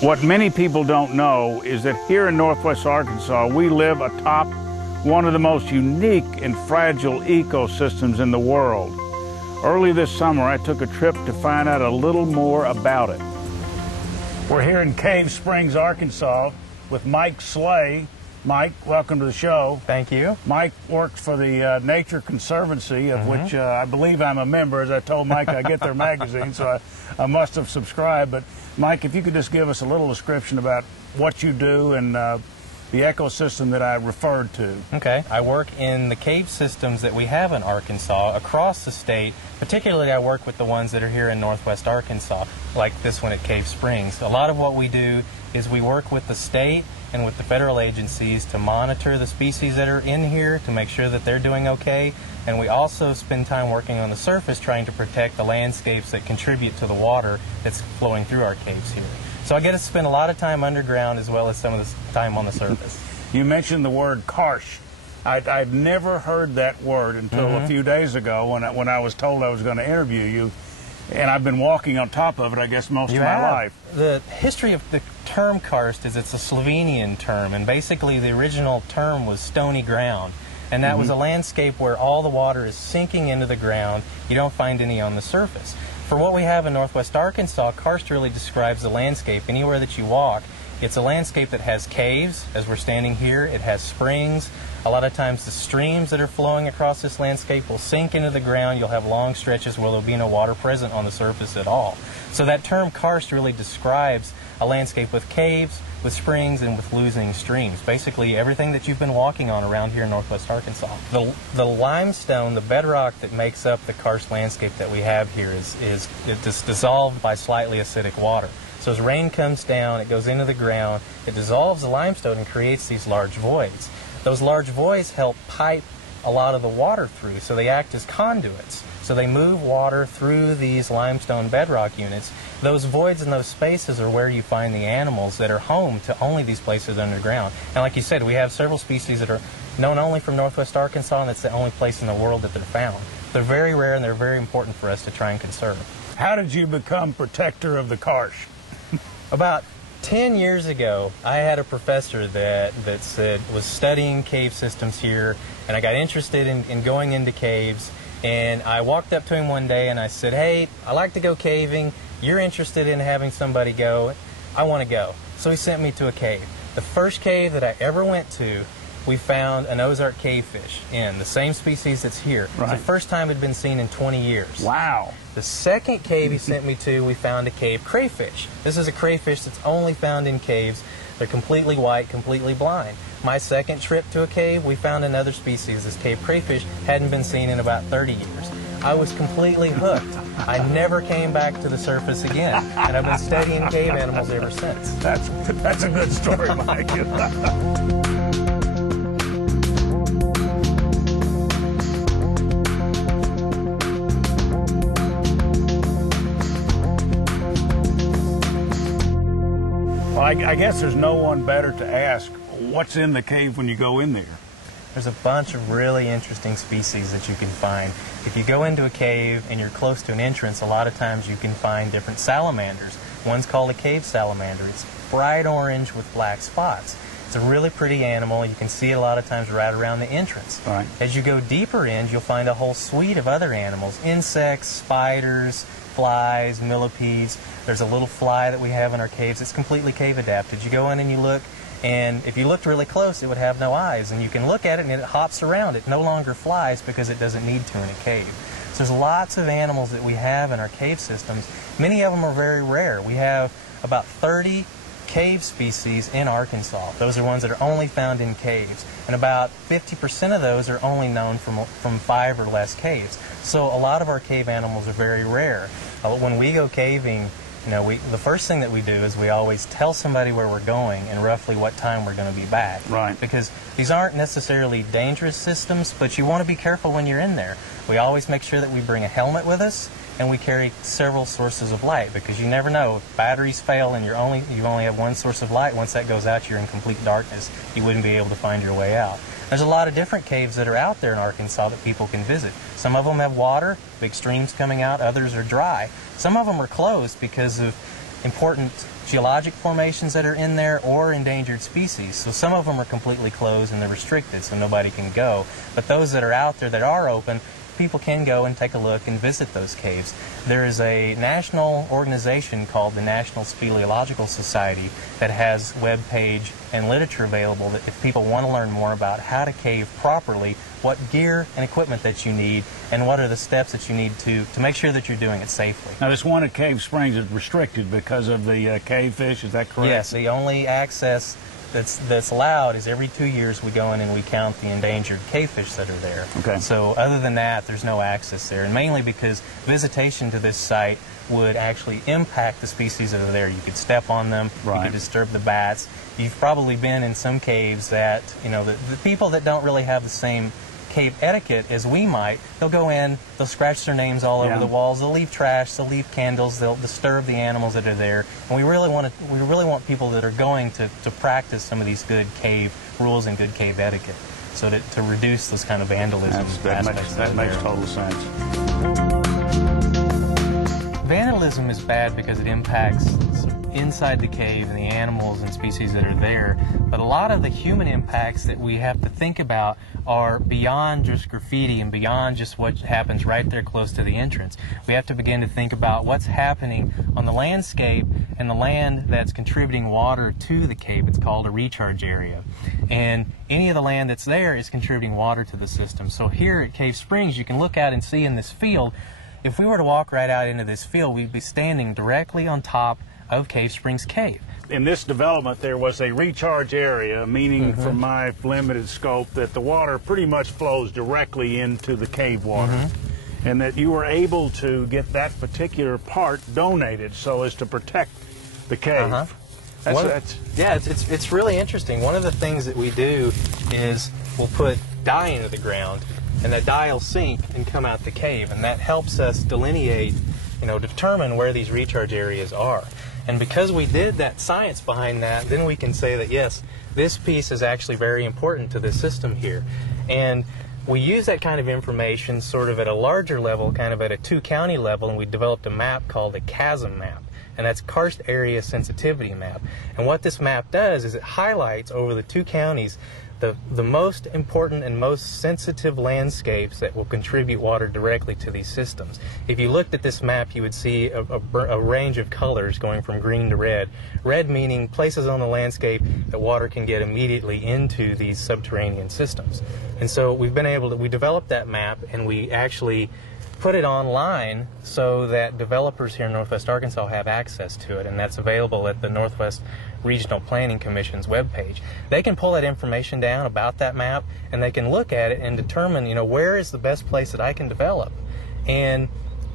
What many people don't know is that here in Northwest Arkansas, we live atop one of the most unique and fragile ecosystems in the world. Early this summer, I took a trip to find out a little more about it. We're here in Cave Springs, Arkansas, with Mike Slay. Mike, welcome to the show. Thank you. Mike works for the Nature Conservancy, of which I believe I'm a member. As I told Mike, I get their magazine, so I must have subscribed. But Mike, if you could just give us a little description about what you do and the ecosystem that I referred to. Okay. I work in the cave systems that we have in Arkansas across the state. Particularly, I work with the ones that are here in Northwest Arkansas, like this one at Cave Springs. A lot of what we do is we work with the state and with the federal agencies to monitor the species that are in here to make sure that they're doing okay. And we also spend time working on the surface trying to protect the landscapes that contribute to the water that's flowing through our caves here. So I get to spend a lot of time underground as well as some of the time on the surface. You mentioned the word Karst. I've never heard that word until a few days ago when I was told I was going to interview you. And I've been walking on top of it, I guess, most of my life. The history of the term karst is it's a Slovenian term, and basically the original term was stony ground. And that was a landscape where all the water is sinking into the ground. You don't find any on the surface. For what we have in Northwest Arkansas, karst really describes the landscape. Anywhere that you walk, it's a landscape that has caves, as we're standing here. It has springs. A lot of times the streams that are flowing across this landscape will sink into the ground. You'll have long stretches where there'll be no water present on the surface at all. So that term karst really describes a landscape with caves, with springs, and with losing streams. Basically everything that you've been walking on around here in Northwest Arkansas. The limestone, the bedrock that makes up the karst landscape that we have here is dissolved by slightly acidic water. So as rain comes down, it goes into the ground, it dissolves the limestone and creates these large voids. Those large voids help pipe a lot of the water through, so they act as conduits. So they move water through these limestone bedrock units. Those voids and those spaces are where you find the animals that are home to only these places underground. And like you said, we have several species that are known only from Northwest Arkansas, and it's the only place in the world that they're found. They're very rare and they're very important for us to try and conserve. How did you become protector of the karst? About 10 years ago, I had a professor that was studying cave systems here, and I got interested in going into caves. And I walked up to him one day and I said, "Hey, I like to go caving. You're interested in having somebody go. I want to go." So he sent me to a cave. The first cave that I ever went to, we found an Ozark cavefish in the same species that's here. Right. It's the first time it had been seen in 20 years. Wow. The second cave he sent me to, we found a cave crayfish. This is a crayfish that's only found in caves. They're completely white, completely blind. My second trip to a cave, we found another species. This cave crayfish hadn't been seen in about 30 years. I was completely hooked. I never came back to the surface again, and I've been studying cave animals ever since. That's a good story, Mike. Well, I guess there's no one better to ask what's in the cave when you go in there. There's a bunch of really interesting species that you can find. If you go into a cave and you're close to an entrance, a lot of times you can find different salamanders. One's called a cave salamander. It's bright orange with black spots. It's a really pretty animal. You can see it a lot of times right around the entrance. Right. As you go deeper in, you'll find a whole suite of other animals: insects, spiders, flies, millipedes. There's a little fly that we have in our caves. It's completely cave adapted. You go in and you look, and if you looked really close, it would have no eyes. And you can look at it and it hops around. It no longer flies because it doesn't need to in a cave. So there's lots of animals that we have in our cave systems. Many of them are very rare. We have about 30 cave species in Arkansas. Those are ones that are only found in caves. And about 50% of those are only known from 5 or less caves. So a lot of our cave animals are very rare. When we go caving, the first thing that we do is we always tell somebody where we're going and roughly what time we're going to be back. Right. Because these aren't necessarily dangerous systems, but you want to be careful when you're in there. We always make sure that we bring a helmet with us, and we carry several sources of light, because you never know. If batteries fail and you only have one source of light, once that goes out, you're in complete darkness. You wouldn't be able to find your way out. There's a lot of different caves that are out there in Arkansas that people can visit. Some of them have water, big streams coming out, others are dry. Some of them are closed because of important geologic formations that are in there or endangered species. So some of them are completely closed and they're restricted, so nobody can go. But those that are out there that are open, people can go and take a look and visit those caves. There is a national organization called the National Speleological Society that has web page and literature available that if people want to learn more about how to cave properly, what gear and equipment that you need, and what are the steps that you need to make sure that you're doing it safely. Now this one at Cave Springs is restricted because of the cave fish, is that correct? Yes, the only access that's allowed is every 2 years we go in and we count the endangered cavefish that are there. Okay. So other than that, there's no access there, and mainly because visitation to this site would actually impact the species that are there. You could step on them, right. You could disturb the bats. You've probably been in some caves that, you know, the people that don't really have the same cave etiquette as we might, they'll go in, they'll scratch their names all over the walls, they'll leave trash, they'll leave candles, they'll disturb the animals that are there. And we really want people that are going to practice some of these good cave rules and good cave etiquette, so to reduce those kind of vandalism aspects. That makes total sense. Vandalism is bad because it impacts inside the cave and the animals and species that are there, but a lot of the human impacts that we have to think about are beyond just graffiti and beyond just what happens right there close to the entrance. We have to begin to think about what's happening on the landscape and the land that's contributing water to the cave. It's called a recharge area, and any of the land that's there is contributing water to the system. So here at Cave Springs, you can look out and see in this field, if we were to walk right out into this field, we'd be standing directly on top of Cave Springs Cave. In this development, there was a recharge area, meaning from my limited scope that the water pretty much flows directly into the cave water, and that you were able to get that particular part donated so as to protect the cave. Yeah, it's really interesting. One of the things that we do is we'll put dye into the ground, and that dye will sink and come out the cave, and that helps us delineate, determine where these recharge areas are. And because we did that science behind that, then we can say that, yes, this piece is actually very important to the system here. And we use that kind of information sort of at a larger level, kind of at a two-county level, and we developed a map called a chasm map. And that's Karst Area Sensitivity Map. And what this map does is it highlights over the two counties the most important and most sensitive landscapes that will contribute water directly to these systems. If you looked at this map, you would see a range of colors going from green to red. Red meaning places on the landscape that water can get immediately into these subterranean systems. And so we developed that map, and we actually put it online so that developers here in Northwest Arkansas have access to it, and that's available at the Northwest Regional Planning Commission's webpage. They can pull that information down about that map, and they can look at it and determine, where is the best place that I can develop. And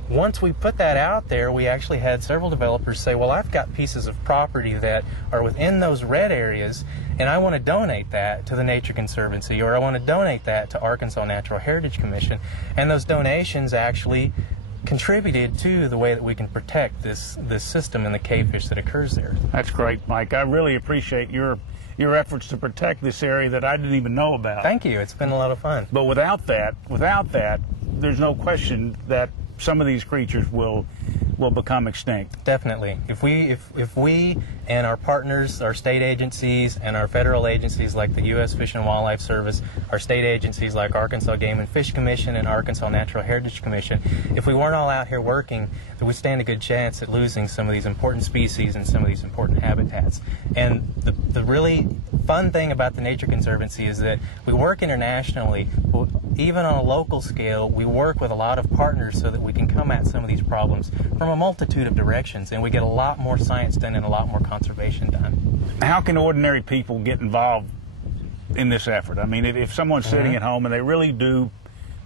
once we put that out there, we actually had several developers say, well, I've got pieces of property that are within those red areas, and I want to donate that to the Nature Conservancy, or I want to donate that to Arkansas Natural Heritage Commission. And those donations actually contributed to the way that we can protect this system and the cavefish that occurs there. That's great, Mike. I really appreciate your efforts to protect this area that I didn't even know about. Thank you. It's been a lot of fun. But without that, there's no question that some of these creatures will become extinct. Definitely. If we and our partners, our state agencies and our federal agencies like the U.S. Fish and Wildlife Service, our state agencies like Arkansas Game and Fish Commission and Arkansas Natural Heritage Commission, if we weren't all out here working, then we stand a good chance at losing some of these important species and some of these important habitats. And the really fun thing about the Nature Conservancy is that we work internationally. Even on a local scale, we work with a lot of partners so that we can come at some of these problems from a multitude of directions, and we get a lot more science done and a lot more conservation done. How can ordinary people get involved in this effort? I mean, if someone's sitting at home and they really do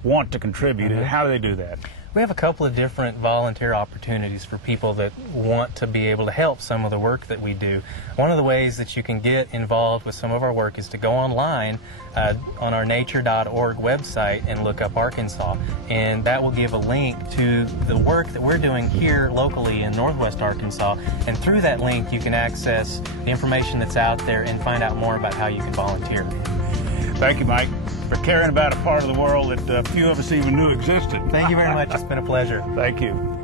want to contribute, how do they do that? We have a couple of different volunteer opportunities for people that want to be able to help some of the work that we do. One of the ways that you can get involved with some of our work is to go online on our nature.org website and look up Arkansas, and that will give a link to the work that we're doing here locally in Northwest Arkansas, and through that link you can access the information that's out there and find out more about how you can volunteer. Thank you, Mike, for caring about a part of the world that few of us even knew existed. Thank you very much. It's been a pleasure. Thank you.